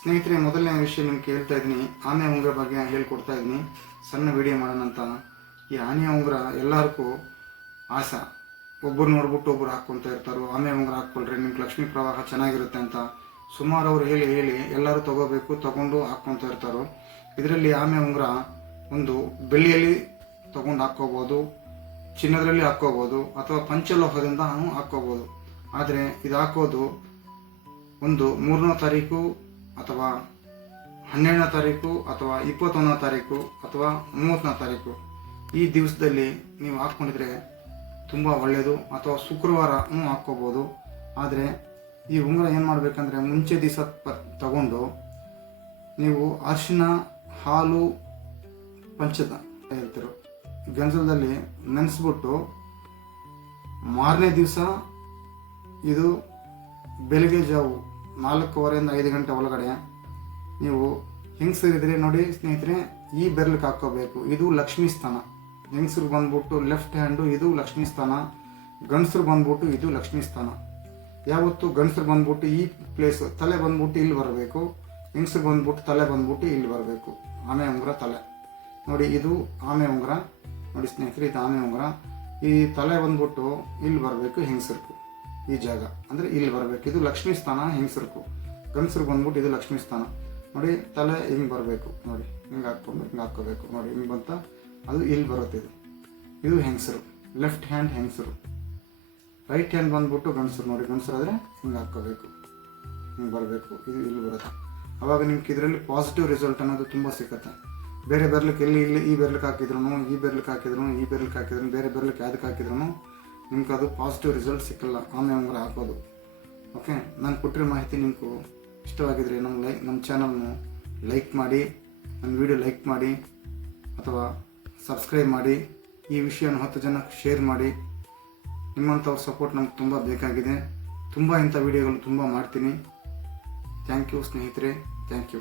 ಸ್ನೇಹಿತರೆ, ಮೊದಲನೇ ವಿಷಯ ನಿಮ್ಗೆ ಕೇಳ್ತಾ ಇದ್ದೀನಿ. ಆನೆ ಉಂಗುರ ಬಗ್ಗೆ ಹೇಳ್ಕೊಡ್ತಾ ಇದ್ದೀನಿ. ಸಣ್ಣ ವಿಡಿಯೋ ಮಾಡೋಣ ಅಂತ. ಈ ಆನೆ ಉಂಗುರ ಎಲ್ಲರಿಗೂ ಆಸೆ. ಒಬ್ಬರು ನೋಡ್ಬಿಟ್ಟು ಒಬ್ರು ಹಾಕ್ಕೊಂತ ಇರ್ತಾರೋ. ಆಮೆ ಉಂಗುರ ಹಾಕ್ಕೊಳ್ರಿ ನಿಮ್ಗೆ ಲಕ್ಷ್ಮೀ ಪ್ರವಾಹ ಚೆನ್ನಾಗಿರುತ್ತೆ ಅಂತ ಸುಮಾರು ಅವರು ಹೇಳಿ ಹೇಳಿ ಎಲ್ಲರೂ ತಗೋಬೇಕು, ತಗೊಂಡು ಹಾಕ್ಕೊಂತ ಇರ್ತಾರೋ. ಇದರಲ್ಲಿ ಆಮೆ ಉಂಗುರ ಒಂದು ಬೆಳ್ಳಿಯಲ್ಲಿ ತಗೊಂಡು ಹಾಕ್ಕೋಬೋದು, ಚಿನ್ನದರಲ್ಲಿ ಹಾಕ್ಕೋಬೋದು, ಅಥವಾ ಪಂಚಲೋಹದಿಂದ ಹಾಕ್ಕೋಬೋದು. ಆದರೆ ಇದು ಹಾಕೋದು ಒಂದು ಮೂರನೇ ತಾರೀಕು ಅಥವಾ ಹನ್ನೆರಡನೇ ತಾರೀಕು ಅಥವಾ ಇಪ್ಪತ್ತೊಂದನೇ ತಾರೀಕು ಅಥವಾ ಮೂವತ್ತನೇ ತಾರೀಕು, ಈ ದಿವಸದಲ್ಲಿ ನೀವು ಹಾಕ್ಕೊಂಡಿದ್ರೆ ತುಂಬ ಒಳ್ಳೆಯದು ಅಥವಾ ಶುಕ್ರವಾರನೂ ಹಾಕ್ಕೋಬೋದು. ಆದರೆ ಈ ಉಂಗುರ ಏನು ಮಾಡಬೇಕಂದ್ರೆ ಮುಂಚೆ ದಿವಸ ಪ, ತಗೊಂಡು ನೀವು ಅರಿಶಿನ, ಹಾಲು, ಪಂಚದ ಹೇಳ್ತಿರು. ಗಂಜಲದಲ್ಲಿ ನೆನೆಸ್ಬಿಟ್ಟು ಮಾರನೇ ದಿವಸ ಇದು ಬೆಳಗ್ಗೆ ಜಾವು ನಾಲ್ಕೂವರೆಯಿಂದ ಐದು ಗಂಟೆ ಒಳಗಡೆ ನೀವು ಹೆಂಗಸರಿದ್ರೆ ನೋಡಿ ಸ್ನೇಹಿತರೆ, ಈ ಬೆರಳಿಗೆ ಹಾಕ್ಕೋಬೇಕು. ಇದು ಲಕ್ಷ್ಮೀ ಸ್ಥಾನ. ಹೆಂಗಸರು ಬಂದ್ಬಿಟ್ಟು ಲೆಫ್ಟ್ ಹ್ಯಾಂಡು ಇದು ಲಕ್ಷ್ಮೀ ಸ್ಥಾನ. ಗಂಡಸರು ಬಂದ್ಬಿಟ್ಟು ಇದು ಲಕ್ಷ್ಮೀ ಸ್ಥಾನ. ಯಾವತ್ತು ಗಂಡಸರು ಬಂದ್ಬಿಟ್ಟು ಈ ಪ್ಲೇಸ್ ತಲೆ ಬಂದ್ಬಿಟ್ಟು ಇಲ್ಲಿ ಬರಬೇಕು. ಹೆಂಗಸರು ಬಂದ್ಬಿಟ್ಟು ತಲೆ ಬಂದ್ಬಿಟ್ಟು ಇಲ್ಲಿ ಬರಬೇಕು. ಆಮೆ ಉಂಗುರ ತಲೆ. ನೋಡಿ, ಇದು ಆಮೆ ಉಂಗುರ. ನೋಡಿ ಸ್ನೇಹಿತರೆ, ಇದು ಆಮೆ ಉಂಗುರ. ಈ ತಲೆ ಬಂದ್ಬಿಟ್ಟು ಇಲ್ಲಿ ಬರಬೇಕು ಹೆಂಗಸರ್ಕು ಈ ಜಾಗ. ಅಂದರೆ ಇಲ್ಲಿ ಬರಬೇಕು. ಇದು ಲಕ್ಷ್ಮೀ ಸ್ಥಾನ, ಹೆಂಗಸರ್ಕು. ಗಂಡಸರು ಬಂದ್ಬಿಟ್ಟು ಇದು ಲಕ್ಷ್ಮೀ ಸ್ಥಾನ. ನೋಡಿ, ತಲೆ ಹಿಂಗೆ ಬರಬೇಕು. ನೋಡಿ, ಹಿಂಗೆ ಹಾಕ್ಕೊಂಡು ಹಿಂಗೆ ಹಾಕ್ಕೋಬೇಕು. ನೋಡಿ, ಹಿಂಗೆ ಬಂತ, ಅದು ಇಲ್ಲಿ ಬರುತ್ತೆ ಇದು. ಇದು ಹೆಂಗಸರು. ಲೆಫ್ಟ್ ಹ್ಯಾಂಡ್ ಹೆಂಗಸರು. ರೈಟ್ ಹ್ಯಾಂಡ್ ಬಂದ್ಬಿಟ್ಟು ಗಂಡಸರು. ನೋಡಿ, ಗಂಡಸರು ಆದರೆ ಹಿಂಗೆ ಹಾಕ್ಕೋಬೇಕು. ಹಿಂಗೆ ಬರಬೇಕು. ಇದು ಇಲ್ಲಿ ಬರುತ್ತೆ. ಅವಾಗ ನಿಮ್ಗೆ ಇದರಲ್ಲಿ ಪಾಸಿಟಿವ್ ರಿಸಲ್ಟ್ ಅನ್ನೋದು ತುಂಬ ಸಿಗುತ್ತೆ ಬೇರೆ ಬೆರ್ಲಿಕ್ಕೆ ಎಲ್ಲಿ ಇಲ್ಲಿ ಈ ಬೆರ್ಲಿಕ್ಕೆ ಹಾಕಿದ್ರು ಈ ಬೆರ್ಲಿಕ್ಕೆ ಹಾಕಿದ್ರು ಈ ಬೆರ್ಲಿಕ್ಕೆ ಹಾಕಿದ್ರು ಬೇರೆ ಬೆರ್ಲಿಕ್ಕೆ ಯಾವ್ದಕ್ಕೆ ಹಾಕಿದ್ರು ನಿಮ್ಗೆ ಅದು ಪಾಸಿಟಿವ್ ರಿಸಲ್ಟ್ ಸಿಕ್ಕಲ್ಲ ಆಮೇಲೆ ಉಂಗುರ ಹಾಕೋದು. ಓಕೆ ನಾನು ಕೊಟ್ಟಿರೋ ಮಾಹಿತಿ ನಿಮ್ಗೆ ಇಷ್ಟವಾಗಿದ್ರೆ ನಮ್ಮ ಲೈ ನಮ್ಮ ಚಾನಲ್ನು ಲೈಕ್ ಮಾಡಿ ನನ್ನ ವಿಡಿಯೋ ಲೈಕ್ ಮಾಡಿ, ಅಥವಾ ಸಬ್ಸ್ಕ್ರೈಬ್ ಮಾಡಿ, ಈ ವಿಷಯನ ಹತ್ತು ಜನಕ್ಕೆ ಶೇರ್ ಮಾಡಿ. ನಿಮ್ಮಂಥವ್ರ ಸಪೋರ್ಟ್ ನಮ್ಗೆ ತುಂಬ ಬೇಕಾಗಿದೆ. ತುಂಬ ಇಂಥ ವಿಡಿಯೋಗಳು ತುಂಬ ಮಾಡ್ತೀನಿ. ಥ್ಯಾಂಕ್ ಯು ಸ್ನೇಹಿತರೆ. Thank you